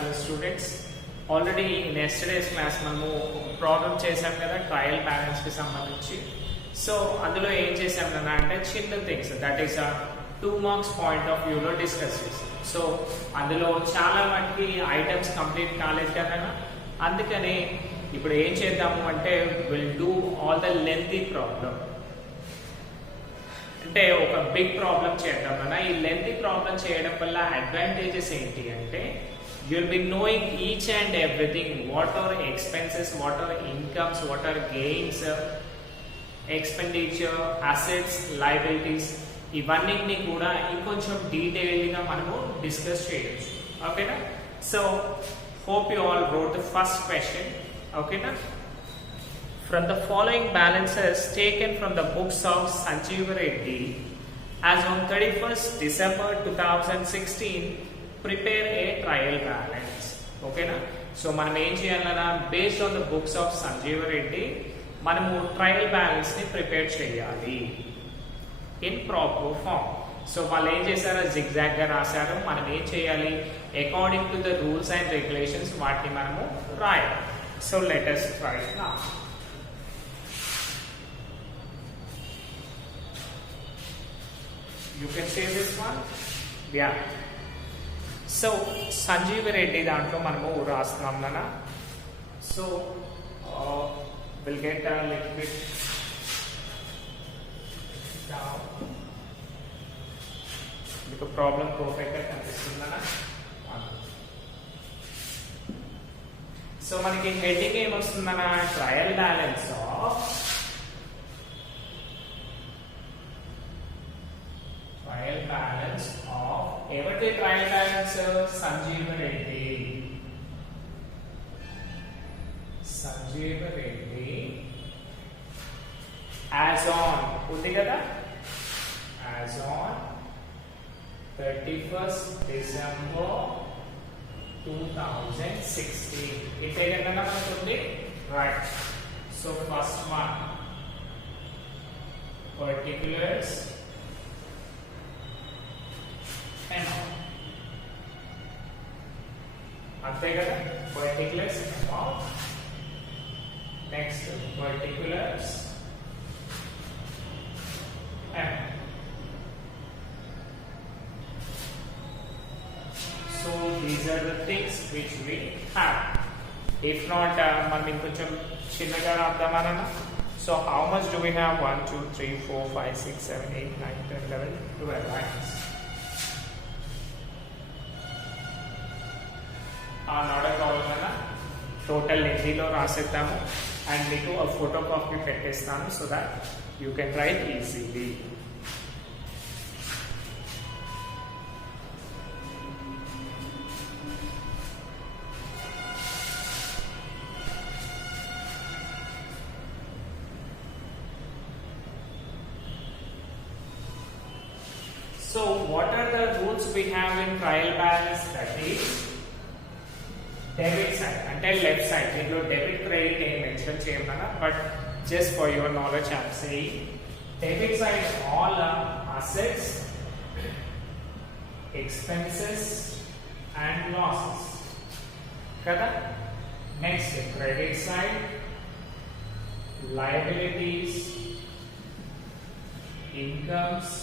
Hello students. Already in yesterday's class మనము ప్రాబ్లం చేసాం కదా ట్రయల్ బ్యాలెన్స్ కి సంబంధించి. సో అందులో ఏం చేసామన్నా అంటే చిన్న things that is 2 marks point of వ్యూలో డిస్కస్ చేసాం. సో అందులో చాలా మటుకి ఐటమ్స్ కంప్లీట్ కాలేదు కదా, అందుకని ఇప్పుడు ఏం చేద్దాము అంటే will do all the lengthy problem. అంటే ఒక బిగ్ ప్రాబ్లం చేద్దాం అన్న. ఈ లెంతీ ప్రాబ్లం చేయడం వల్ల అడ్వాంటేజెస్ ఏంటి అంటే you'll be knowing each and everything, what are expenses, what are incomes, what are gains, expenditure, assets, liabilities, ఇవన్నీ కూడా ఇంకొంచెం డీటెయిల్గా మనము డిస్కస్ చేయొచ్చు. ఓకేనా? So hope you all wrote the first question. ఓకేనా? From the following balances taken from the books of Sanjeeva Reddy as on 31st December 2016, prepare a trial balance. ఓకేనా? సో మనం ఏం చేయాలన్నా based on the books of Sanjeeva రెడ్డి మనము trial balance ని ప్రిపేర్ చేయాలి in proper form. So వాళ్ళు ఏం చేశారో జిగ్జాగ్ గా రాశారు. మనం ఏం చేయాలి according to the rules and regulations వాటిని మనము రాయాలి. So let us try now. You can say this one. Yeah. So Sanjeeva రెడ్డి దాంట్లో మనము రాస్తున్నాం నాన్న. So will get little bit down. మీకు ప్రాబ్లం పర్ఫెక్ట్గా కనిపిస్తుందన్న. సో మనకి హెడ్డింగ్ ఏమొస్తుందన్న ట్రయల్ బ్యాలెన్స్ ఆఫ్ ఎవరి trial balance Sanjeeva Reddy as on ఉంది కదా, యాజ్ ఆన్ 31st December 2016 ఇట్టే కదా మనకు ఉంది. Right. So first one particulars అంతే కదా, particulars amount. Next particulars so these are the things which we have. If not మనం ఇంకొంచెం చిన్నగా రాద్దామన్నా. So how much do we have 1 2 3 4 5 6 7 8 9 10 11 12 lines. Order కావాలన్నా టోటల్ లెంతీలో రాసేద్దాము అండ్ మీకు ఆ ఫోటో కాపీ పెట్టేస్తాను so that you can right easily. So what are the rules we have in trial balance? That is debit side అంటే లెఫ్ట్ సైడ్. దీంట్లో debit credit ఏం mention చేయమన్నా, but just for your knowledge I'm saying debit side all assets, expenses and losses కదా. Next credit side liabilities, incomes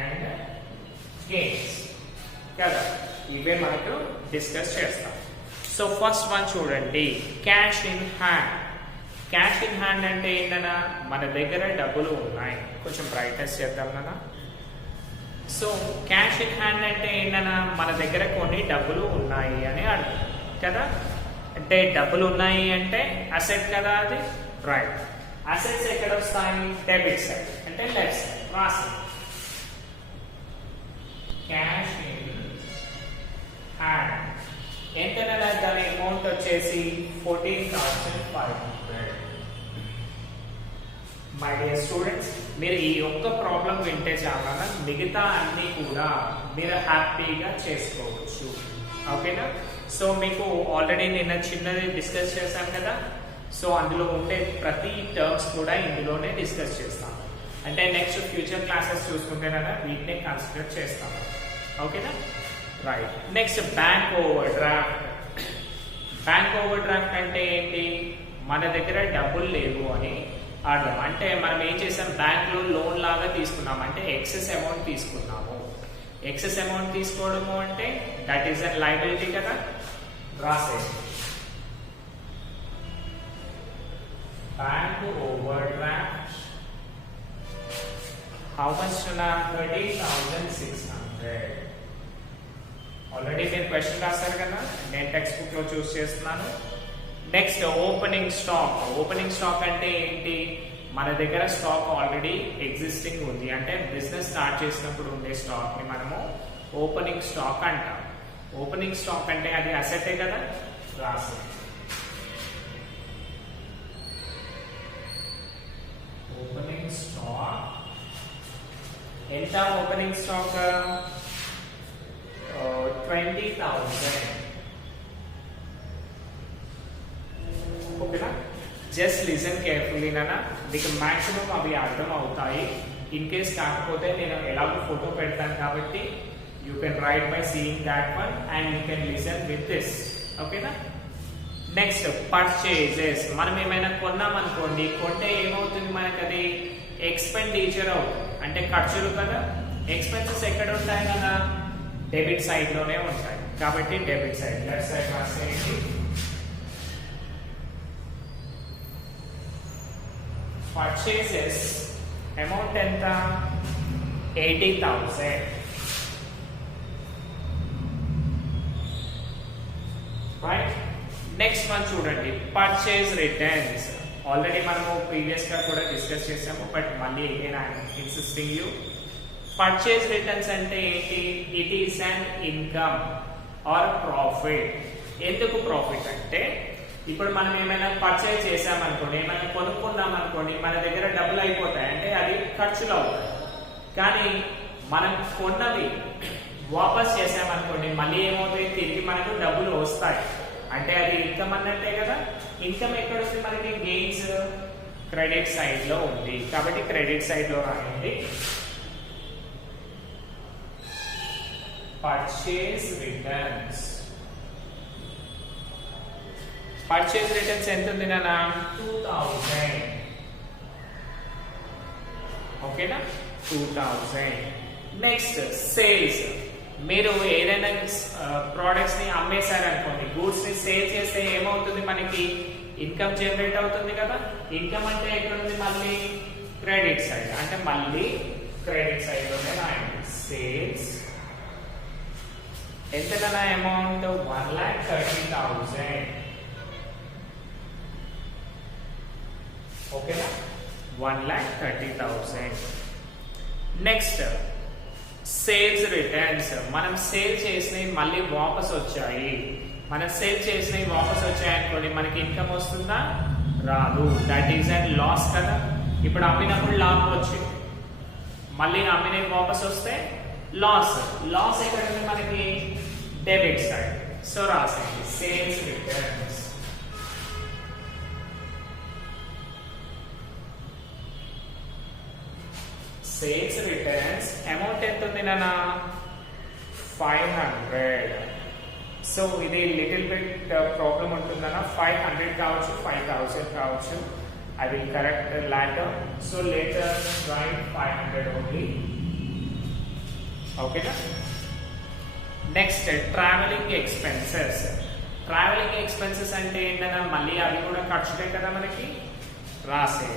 and gains కదా. ఇవే మనకు discuss చేస్తాం. So first one చూడండి, cash in hand. Cash in hand అంటే ఏంటన్నా మన దగ్గర డబ్బులు ఉన్నాయి. కొంచెం బ్రైట్నెస్ చేద్దాం కదా. సో క్యాష్ ఇన్ హ్యాండ్ అంటే ఏంటన్నా మన దగ్గర కొన్ని డబ్బులు ఉన్నాయి అని అర్థం కదా. అంటే డబ్బులు ఉన్నాయి అంటే అసెట్ కదా అది. రైట్. అసెట్స్ ఎక్కడ వస్తాయి? డెబిట్ సైడ్ అంటే లెఫ్ట్ సైడ్ రాసి క్యాష్ ఇన్ హ్యాండ్. ఎంతైనా దాని అమౌంట్ వచ్చేసి 14,500. మై డియర్ స్టూడెంట్స్, మీరు ఈ ఒక్క ప్రాబ్లం వింటే చాలా, మిగతా అన్ని కూడా మీరు హ్యాపీగా చేసుకోవచ్చు. ఓకేనా? సో మీకు ఆల్రెడీ నిన్న చిన్నది డిస్కస్ చేశాను కదా. సో అందులో ఉండే ప్రతి టర్మ్స్ కూడా ఇందులోనే డిస్కస్ చేస్తాం. అంటే నెక్స్ట్ ఫ్యూచర్ క్లాసెస్ చూసుకుంటే కదా వీటిని కన్సిడర్ చేస్తాం. ఓకేనా? Right. Next bank over draft. Bank over draft అంటే ఏంటి? మన దగ్గర డబ్బులు లేవు అని అర్థం. అంటే మనం ఏం చేసాం, బ్యాంక్ లో లోన్ లాగా తీసుకున్నాం, అంటే ఎక్సెస్ అమౌంట్ తీసుకున్నాము. ఎక్సెస్ అమౌంట్ తీసుకోవడము అంటే దట్ ఈస్ అన్ లయబిలిటీ కదా, రాసేది. Bank over draft how much నా 30,600. ఆల్రెడీ మీరు క్వశ్చన్ రాశారు కదా, నేను టెక్స్ట్ బుక్ లో చూస్ చేస్తున్నాను. Next opening stock. Opening stock అంటే ఏంటి? మన దగ్గర స్టాక్ ఆల్రెడీ ఎగ్జిస్టింగ్ ఉంది, అంటే బిజినెస్ స్టార్ట్ చేసినప్పుడు ఉండే స్టాక్ ని మనము ఓపెనింగ్ స్టాక్ అంటాం. ఓపెనింగ్ స్టాక్ అంటే అది అసెటే కదా, రాసి. ఓపెనింగ్ స్టాక్ ఎంత? Opening stock 20,000. ఓకేనా? జస్ట్ లిసన్ కేర్ఫుల్లీ నాన్న, మీకు మాక్సిమం అవి అర్థం అవుతాయి. ఇన్ కేస్ కాకపోతే నేను ఎలాగో ఫోటో పెడతాను కాబట్టి you can write by seeing that one and you can listen with this. ఓకేనా? Next purchases. మనం ఏమైనా కొన్నాం అనుకోండి, కొంటే ఏమవుతుంది మనకి? అది ఎక్స్పెండిచర్ అవుతుంది, అంటే ఖర్చులు కదా. ఎక్స్పెన్సెస్ ఎక్కడ ఉంటాయి కదా, డెబిట్ సైడ్ లోనే ఉంటాయి. కాబట్టి డెబిట్ సైడ్, లెఫ్ట్ సైడ్ రాసేయండి. పర్చేసెస్ అమౌంట్ ఎంత? 80,000. రైట్. నెక్స్ట్ వన్ చూడండి, పర్చేజ్ రిటర్న్స్. ఆల్రెడీ మనము ప్రీవియస్ గా కూడా డిస్కస్ చేసాము, బట్ మళ్ళీ again I'm insisting you. Purchase returns అంటే ఏంటి? It is an income or profit. ఎందుకు ప్రాఫిట్ అంటే, ఇప్పుడు మనం ఏమైనా పర్చేజ్ చేసామనుకోండి, ఏమైనా కొనుక్కున్నాం అనుకోండి, మన దగ్గర డబ్బులు అయిపోతాయి, అంటే అది ఖర్చులు అవుతాయి. కానీ మనం కొన్నవి వాపస్ చేసామనుకోండి, మళ్ళీ ఏమవుతాయి? తిరిగి మనకు డబ్బులు వస్తాయి, అంటే అది ఇన్కమ్ అన్నట్టే కదా. ఇన్కమ్ ఎక్కడ వస్తుంది మనకి? గెయిన్స్ క్రెడిట్ సైడ్ లో ఉంది, కాబట్టి క్రెడిట్ సైడ్ లో రాయండి. Purchase returns. పర్చేజ్ రిటర్న్స్ ఎంత ఉంది నాన్న? 2,000. ఓకేనా? 2,000. Next sales. మీరు ఏదైనా ప్రోడక్ట్స్ ని అమ్మేశారనుకోండి, గూడ్స్ ని సేల్ చేస్తే ఏమవుతుంది మనకి? ఇన్కమ్ జనరేట్ అవుతుంది కదా. ఇన్కమ్ అంటే ఎక్కడ ఉంది? మళ్ళీ క్రెడిట్ సైడ్, అంటే మళ్ళీ క్రెడిట్ సైడ్ లోనే రాయండి. సేల్స్ ఎంత అమౌంట్? 1,30,000. ఓకేనా? 1,30,000. Next sales returns. మనం సేల్ చేసినవి మళ్ళీ వాపస్ వచ్చాయి. మనం సేల్ చేసినవి వాపస్ వచ్చాయి అనుకోండి, మనకి ఇన్కమ్ వస్తుందా? రాదు. దట్ ఈస్ అండ్ లాస్ కదా. ఇప్పుడు అమ్మినప్పుడు లాభం వచ్చింది, మళ్ళీ అమ్మినవి వాపస్ వస్తే లాస్. లాస్ ఎక్కడ ఉంది మనకి? Debit side. సో రాసేయండి sales returns. Sales returns amount ఎంత ఉంది నాన్న? 500. సో ఇది లిటిల్ బిట్ ప్రాబ్లం ఉంటుందన్న. 500 కావచ్చు, 5,000 కావచ్చు. I will correct the latter. So later write 500 only. Okay na? Next, traveling expenses. Traveling expenses అంటే ఏంటన్నా? మళ్ళీ అవి కూడా ఖర్చులే కదా మనకి, రాసే.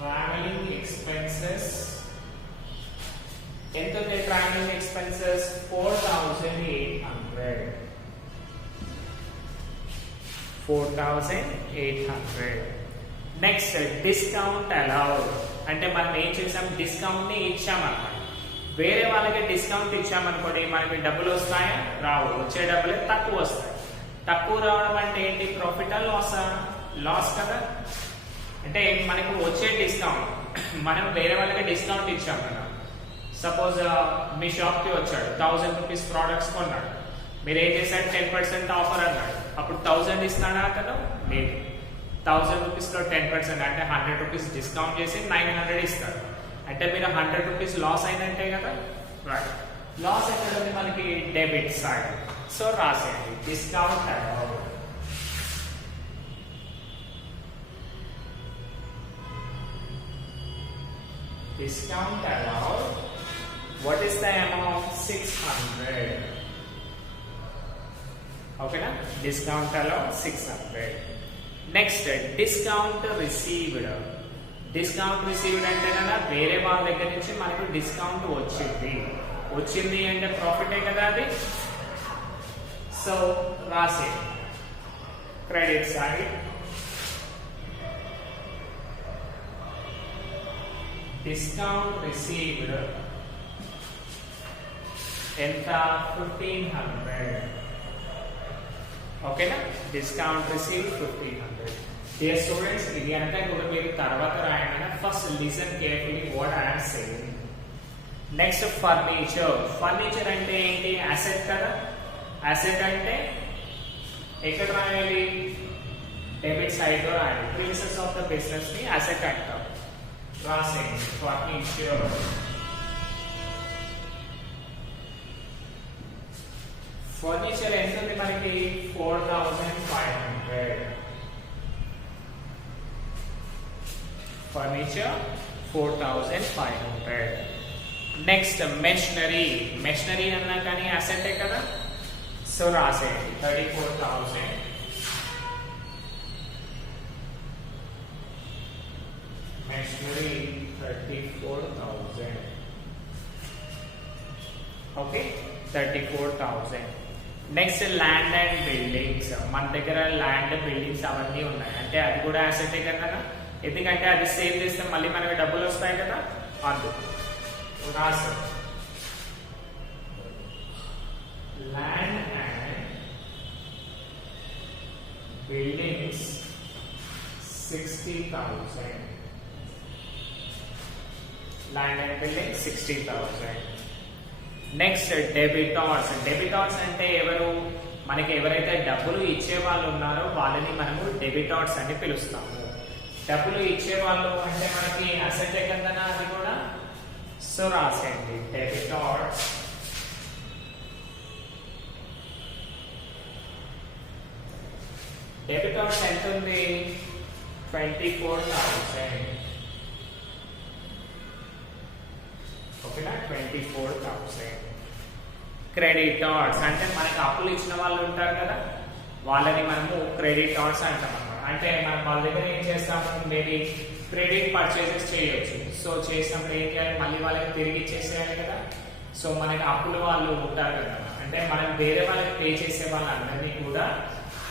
Traveling expenses ఎంత ఉంది? traveling expenses 4,800. 4,800. Next discount allowed అంటే మనం ఏం చేసాం? డిస్కౌంట్ ని ఇచ్చామన్నమాట. వేరే వాళ్ళకి డిస్కౌంట్ ఇచ్చామనుకోండి, మనకి డబ్బులు వస్తాయా? రావు. వచ్చే డబ్బులే తక్కువ వస్తాయి. తక్కువ రావడం అంటే ఏంటి? ప్రాఫిటా లాసా? లాస్ కదా. అంటే మనకు వచ్చే డిస్కౌంట్, మనం వేరే వాళ్ళకి డిస్కౌంట్ ఇచ్చాం కదా. సపోజ్ మీ షాప్ కి వచ్చాడు, 1,000 రూపీస్ ప్రోడక్ట్స్ కొన్నాడు. మీరు ఏం చేశాడు? 10% ఆఫర్ అన్నాడు. అప్పుడు 1,000 ఇస్తాడా అతను? లేదు. 1,000 రూపీస్ లో 10% అంటే 100 రూపీస్ డిస్కౌంట్ చేసి 900 ఇస్తాడు. అంటే మీరు 100 రూపీస్ లాస్ అయినట్టే కదా, రైట్. లాస్ ఎక్కడ ఉంది మనకి, డెబిట్ సైడ్. సో రాసేయండి discount allowed. Discount allowed. What is the amount? 600. Okay na? Discount allowed 600. Next, discount received. Discount received అంటే కదా వేరే వాళ్ళ దగ్గర నుంచి మనకు డిస్కౌంట్ వచ్చింది అంటే ప్రాఫిటే కదా అది. సో రాసే క్రెడిట్ సైడ్ discount received ఎంత 1500. ఓకేనా, డిస్కౌంట్ రిసీవ్డ్ 1500. డియర్ స్టూడెంట్స్, ఇది అంటే కూడా మీరు తర్వాత రాయమైనా first listen carefully what I am saying. Next furniture. Furniture అంటే ఏంటి, అసెట్ కదా. అసెట్ అంటే ఎక్కడ రాయాలి, డెబిట్ సైడ్ లో రాయాలి. ప్రిన్సెస్ ఆఫ్ ద బిజినెస్ ని అసెట్ అంటాం. రాసేయండి ఫర్నిచర్. ఫర్నిచర్ ఎంత ఉంది మనకి, 4500. ఫర్నిచర్ 4500. Next machinery. మెషినరీ అన్నా కానీ అసెటే కదా. సో రాసేయండి 34,000. Machinery 34,000. Okay, 34,000. Next land and buildings. మన దగ్గర ల్యాండ్ బిల్డింగ్స్ అవన్నీ ఉన్నాయి అంటే అది కూడా అసెటే కదా, ఎందుకంటే అది సేల్ చేస్తే మళ్ళీ మనకి డబ్బులు వస్తాయి కదా. అందుకు రాసు land and buildings 60,000. Land and building 60,000. Next debtors. Debtors అంటే ఎవరు, మనకి ఎవరైతే డబ్బులు ఇచ్చే వాళ్ళు ఉన్నారో వాళ్ళని మనము డెబిటార్స్ అని పిలుస్తాము. డబ్బులు ఇచ్చే వాళ్ళు అంటే మనకి అసెట్ కదా అది కూడా. సో రాసేయండి డెబిటార్స్. డెబిటార్స్ ఎంత ఉంది, 24,000. ఓకేనా, 24,000. క్రెడిటార్స్ అంటే మనకి అప్పులు ఇచ్చిన వాళ్ళు ఉంటారు కదా, వాళ్ళని మనము క్రెడిటార్స్ అంటాం అన్నమాట. అంటే మనం వాళ్ళ దగ్గర ఏం చేస్తాము, మేబీ క్రెడిట్ పర్చేసెస్ చేయొచ్చు. సో చేసినప్పుడు ఏం చేయాలి, మళ్ళీ వాళ్ళకి తిరిగి ఇచ్చేసేయాలి కదా. సో మనకి అప్పులు వాళ్ళు ఉంటారు కదా, అంటే మనం వేరే వాళ్ళకి పే చేసే వాళ్ళందరినీ కూడా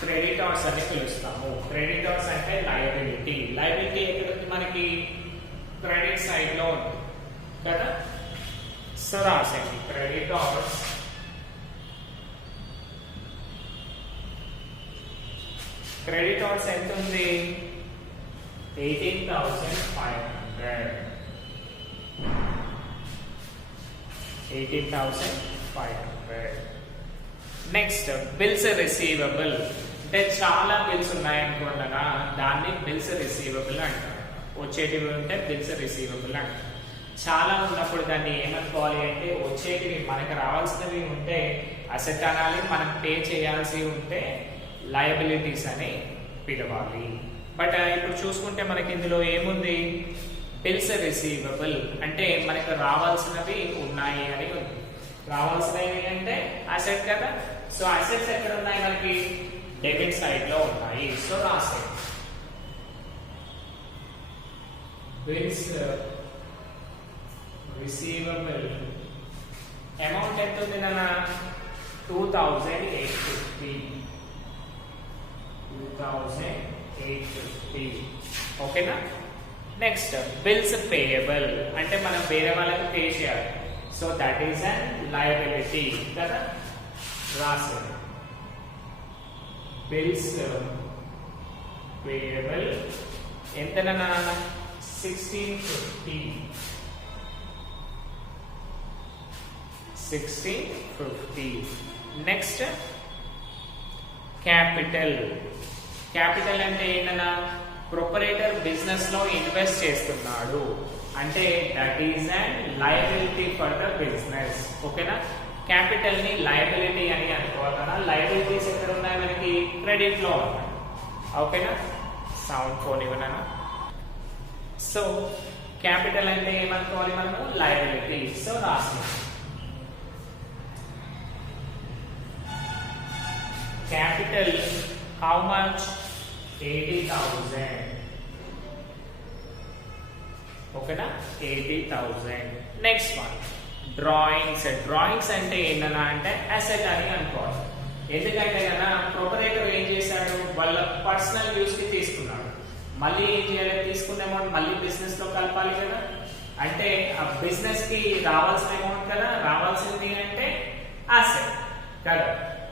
క్రెడిటార్స్ అని పిలుస్తాము. క్రెడిటార్స్ అంటే లయబిలిటీ. లయబిలిటీ ఎక్కడ ఉంది మనకి, క్రెడిట్ సైడ్ లో ఉంది కదా. సో రాసేయండి క్రెడిటార్స్. క్రెడిటార్స్ ఎంత ఉంది, 18,500. 18,500. Next bills receivable. అంటే చాలా బిల్స్ ఉన్నాయనుకోండిగా దాన్ని బిల్స్ రిసీవబుల్ అంటారు. వచ్చేటివి ఉంటే బిల్స్ రిసీవబుల్ అంటారు. చాలా ఉన్నప్పుడు దాన్ని ఏమనుకోవాలి అంటే, వచ్చేటివి మనకు రావాల్సినవి ఉంటే అసెట్ అనాలి, మనం పే చేయాల్సి ఉంటే లయబిలిటీస్ అని పిలవాలి. బట్ ఇప్పుడు చూసుకుంటే మనకి ఇందులో ఏముంది, బిల్స్ రిసీవబుల్ అంటే మనకు రావాల్సినవి ఉన్నాయి అని ఉంది. రావాల్సినవి అంటే అసెట్ కదా. సో అసెట్స్ ఎక్కడ ఉన్నాయి మనకి, డెబిట్ సైడ్ లో ఉన్నాయి. సో రాసే బిల్స్ రిసీవబుల్. అమౌంట్ ఎంత ఉంది నాన్న, 2,850. 2,850. ఓకేనా. నెక్స్ట్ బిల్స్ పేయబుల్ అంటే మనం వేరే వాళ్ళకి పే చేయాలి. సో దట్ ఈస్ అన్ లయబిలిటీ కదా. రాసే బిల్స్ పేయబుల్ ఎంతనా, 1650. 1650. Next capital. క్యాపిటల్ అంటే ఏంటన్నా, ప్రొపరేటర్ బిజినెస్ లో ఇన్వెస్ట్ చేస్తున్నాడు అంటే that is and liability for the business. ఓకేనా, క్యాపిటల్ ని లయబిలిటీ అని అనుకోవాలన్నా లయబిలిటీస్ ఎక్కడ ఉన్నాయి మనకి క్రెడిట్ లో ఉన్నాయి. ఓకేనా, సౌండ్ ఫోన్ ఇవ్వనా. సో క్యాపిటల్ అంటే ఏమనుకోవాలి మనము లయబిలిటీ. సో రాసి క్యాపిటల్ హౌ మచ్ 80,000. ఓకేనా, 80,000. Next one drawings. డ్రాయింగ్స్ అంటే ఏంటన్నా అంటే అసెట్ అని అనుకోవాలి. ఎందుకంటే కదా ప్రొపరేటర్ ఏం చేశాడు, వాళ్ళ పర్సనల్ యూస్ కి తీసుకున్నాడు. మళ్ళీ ఏం చేయాలి, తీసుకున్న అమౌంట్ మళ్ళీ బిజినెస్ లో కలపాలి కదా. అంటే ఆ బిజినెస్ కి రావాల్సిన అమౌంట్ కదా, రావాల్సింది అంటే అసెట్ కదా.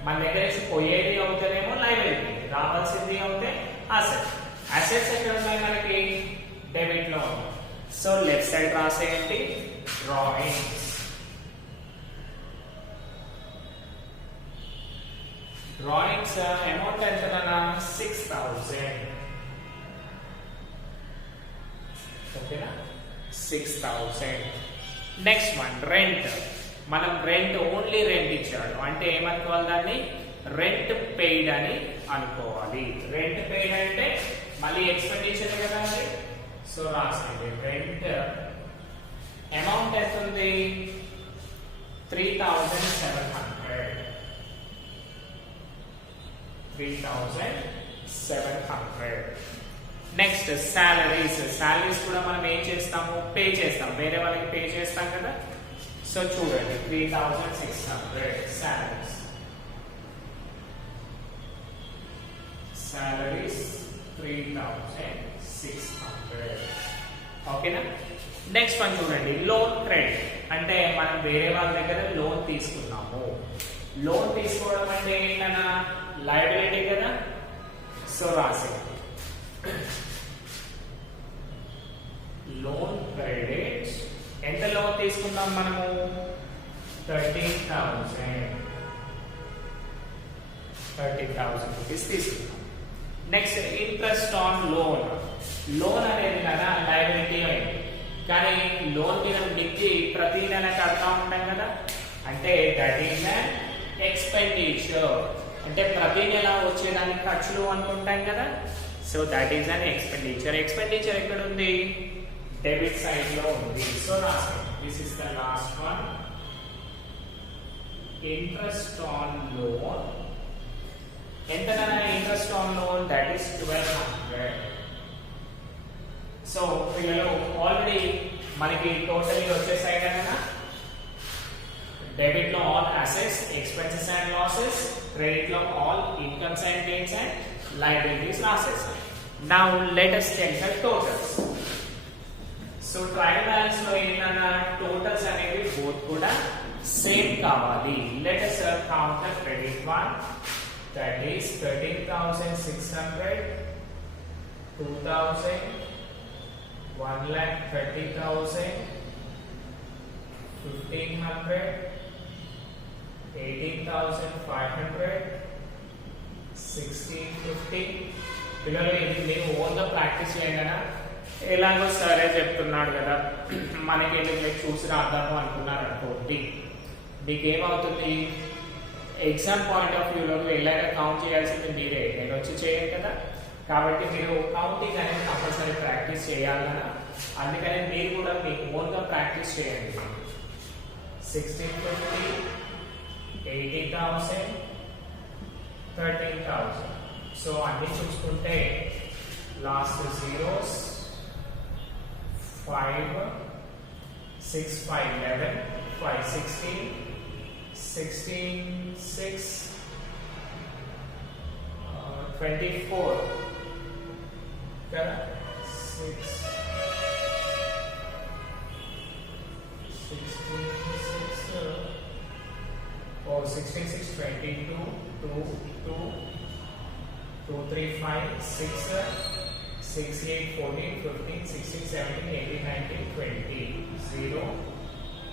మన దగ్గర నుంచి పోయేది అవుతేనేమో లయబిలిటీ, రావాల్సింది అవుతే అసెట్. అసెట్స్ ఎక్కడ ఉన్నాయి మనకి డెబిట్ లో. సో లెఫ్ట్ సైడ్ రాసేయండి డ్రాయింగ్స్. డ్రాయింగ్స్ అమౌంట్ ఎంతనా 6,000. ఓకేనా, 6,000. Next one rent. మనం రెంట్ ఓన్లీ రెంట్ ఇచ్చాడు అంటే ఏమనుకోవాలి, దాన్ని రెంట్ పెయిడ్ అని అనుకోవాలి. రెంట్ పెయిడ్ అంటే మళ్ళీ ఎక్స్పెండిచర్ కదా అండి. సో రాసుకోండి రెంట్ అమౌంట్ ఎంత ఉంది 3,700. 3,700. Next salaries. సాలరీస్ కూడా మనం ఏం చేస్తాము, పే చేస్తాం, వేరే వాళ్ళకి పే చేస్తాం కదా. సో చూడండి 3,600 సాలరీస్. సాలరీస్ 3,600. ఓకేనా. నెక్స్ట్ వన్ చూడండి లోన్ క్రెడిట్. అంటే మనం వేరే వాళ్ళ దగ్గర లోన్ తీసుకున్నాము. లోన్ తీసుకోవడం అంటే ఏంటన్నా లయబిలిటీ కదా. సో రాసేయండి లోన్ క్రెడిట్. ఎంత లోన్ తీసుకున్నాం మనము 13,000 రూపీస్ తీసుకున్నాం. Next interest on loan. Loan అనేది కదా లయబిలిటీ అయింది, కానీ లోన్ మీద మిత్తి ప్రతి నెల కడతా ఉంటాం కదా. అంటే దట్ ఈస్ అన్ ఎక్స్పెండిచర్. అంటే ప్రతి నెల వచ్చేదానికి ఖర్చులు అనుకుంటాం కదా. So that is an expenditure. Expenditure ఎక్కడ ఉంది, డెబిట్ సైడ్ లో ఉంది. సో రాసుకోండి this is the last one. Interest on loan. ఎంతైనా interest on loan that is 1,200. So పిల్లలు ఆల్రెడీ మనకి టోటల్ వచ్చేసాయి కదా. డెబిట్ లో all assets, expenses and losses, credit లో all incomes and gains and liabilities losses. Now let us check the totals. So trial balance లో ఏంటన్నా totals అనేవి both కూడా సేమ్ కావాలి. Let us count the credit one, that is 13,600, 2,000, 1,30,000, 1,500, 18,500, 1650. పిల్లలు ఇది మీరు ఓన్ గా ప్రాక్టీస్ చేయండి కదా. ఎలాగో సరే చెప్తున్నాడు కదా, మనకి మీరు చూసి రాద్దాము అనుకున్నారు అనుకోండి, మీకు ఏమవుతుంది ఎగ్జామ్ పాయింట్ ఆఫ్ వ్యూలో ఎలాగ కౌంట్ చేయాల్సింది మీరే, నేను వచ్చి చేయను కదా. కాబట్టి మీరు కౌంటింగ్ అనేది కంపల్సరీ ప్రాక్టీస్ చేయాలి కదా. అందుకని మీరు కూడా మీకు ఓన్ గా ప్రాక్టీస్ చేయండి. 1650, 80,000, 13,000. సో అన్ని చూసుకుంటే లాస్ట్ జీరోస్ 5, 6, 5, 11, 5, 16, 16, 6, 24 కదా. 6, 16, 6, oh 16, 6, 22, 2, 2, 2, 3, 5, 6, 6, 8, 14, 15, 16, 17, 18, 19, 20, 0,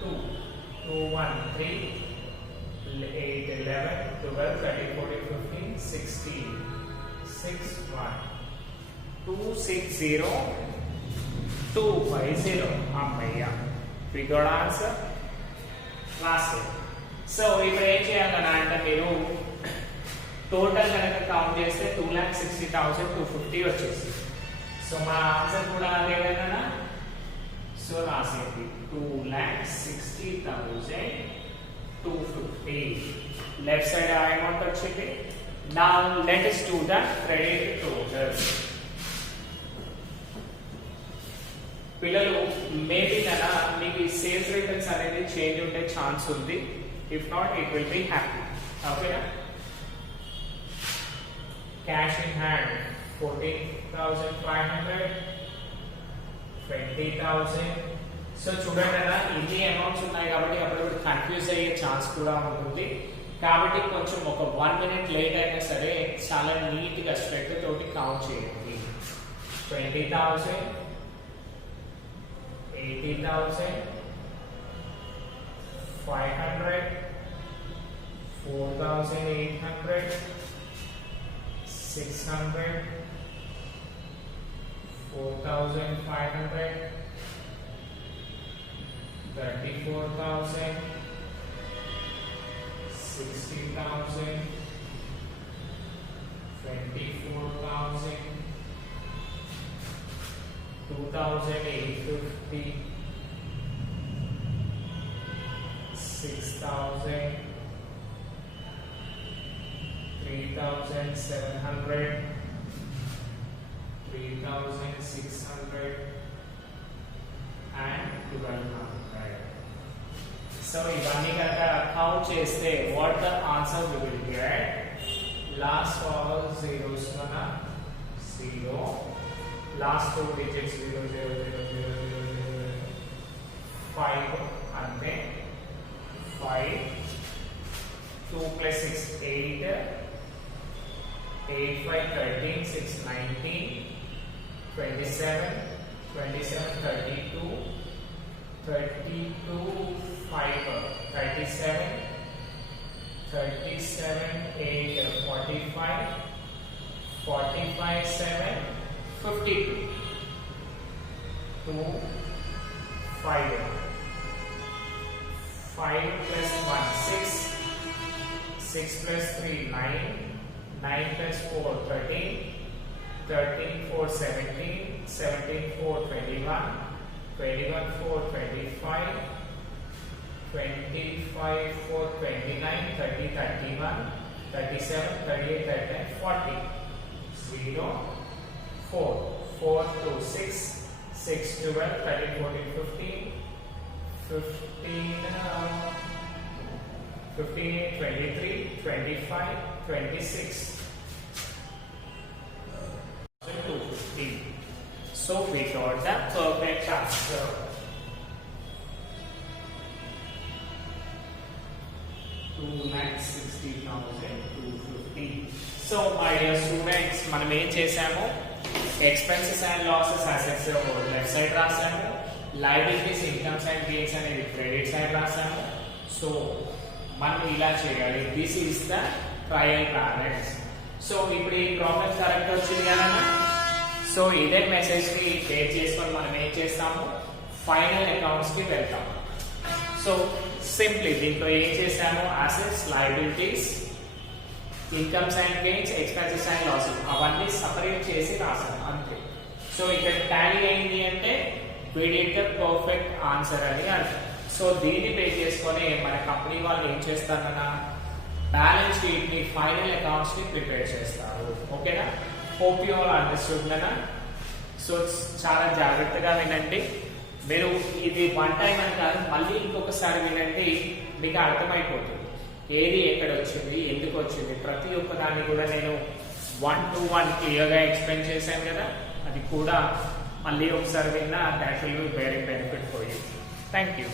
2, 2, 1, 3, 8, 11, 12, 13, 14, 15, 16, 6, 1, 2, 6, 0, 250. అమ్మయ్య, we got answer. Last. So ఇప్పుడు ఏం చేయాలన్నా అంటే మీరు టోటల్ కనుక కౌంట్ చేస్తే 2,60,250 వచ్చేసి. సో మా ఆన్సర్ కూడా అదే కదా. సో రాసేది 2,60,250. లెఫ్ట్ సైడ్ అమౌంట్ వచ్చింది. Now let us do the credit total. పిల్లలు మేబీ కదా మీకు ఈ సేల్స్ రిటర్న్స్ అనేది చేంజ్ ఉండే ఛాన్స్ ఉంది. If not it will be happy. ఓకేనా? Cash in hand 14,500, 20,000. సో చూడండి కదా ఇన్ని అమౌంట్స్ ఉన్నాయి కాబట్టి అప్పుడు కన్ఫ్యూజ్ అయ్యే ఛాన్స్ కూడా ఉంటుంది. కాబట్టి కొంచెం ఒక 1 minute లేట్ అయినా సరే చాలా నీట్ గా స్ట్రెట్ తోటి కౌంట్ చేయండి. 20,000, 80,000, 500, 4,800, 600, 4,500, 34,000, 60,000, 24,000, 2,850, 6,000, 3,700, 3,600, and 1,200. So ఇవన్నీ కనుక కౌంట్ చేస్తే what the answer we will get? Last all zeros mana 0. Last two digits 0, 0, 0, 0, 0, 0, 5 ante 5. 2 plus 6 8, 8 5 13, 6 19, 27, 27 32, 32 5 37, 37 8 45, 45 7 52, 2 5, 5 plus 1 6, 6 plus 3 9, 9 plus 4 13, 13 4 17, 17 4 21, 21 4 25, 25 4 29, 30 31, 37 38 39 40, 0 4 4 2 6, 6 12, 13 14 15, 15 23, 25, 26, 250. So we got the perfect answer. $2,60,250. So my dear students, మనం ఏం చేసాము? Expenses and losses assets left side రాసాము. లయబిలిటీస్ ఇన్కమ్స్ అండ్ గెయిన్స్ అనేది credit side రాసాము. So మనం ఇలా చేయాలి. This is the trial balance. సో ఇప్పుడు ఈ ప్రాబ్లమ్ కరెక్ట్ వచ్చింది కదా. సో ఇదే మెసేజ్ ని షేర్ చేసుకొని మనం ఏం చేస్తాము? ఫైనల్ అకౌంట్స్ కి వెళ్తాము. సో సింప్లీ దీంట్లో ఏం చేసాము? Assets, liabilities, incomes and gains, expenses and losses అవన్నీ సపరేట్ చేసి రాసాము అంతే. సో ఇక్కడ టాలీ అయింది అంటే we did the perfect answer అని అర్థం. సో దీన్ని పే చేసుకొని మన కంపెనీ వాళ్ళు ఏం చేస్తారన్నా బ్యాలెన్స్ షీట్ ని, ఫైనల్ అకౌంట్స్ ని ప్రిపేర్ చేస్తారు. ఓకేనా? హోప్ యు ఆల్ అండర్స్టూడ్ కదా. సో చాలా జాగ్రత్తగా వినండి. మీరు ఇది 1 టైం అని కాదు, మళ్ళీ ఇంకొకసారి వినండి, మీకు అర్థమైపోతుంది ఏది ఎక్కడ వచ్చింది, ఎందుకు వచ్చింది. ప్రతి ఒక్క దాన్ని కూడా నేను 1 to 1 క్లియర్గా ఎక్స్ప్లెయిన్ చేశాను కదా. అది కూడా మళ్ళీ ఒకసారి విన్నా, that will be very benefit for you. Thank you.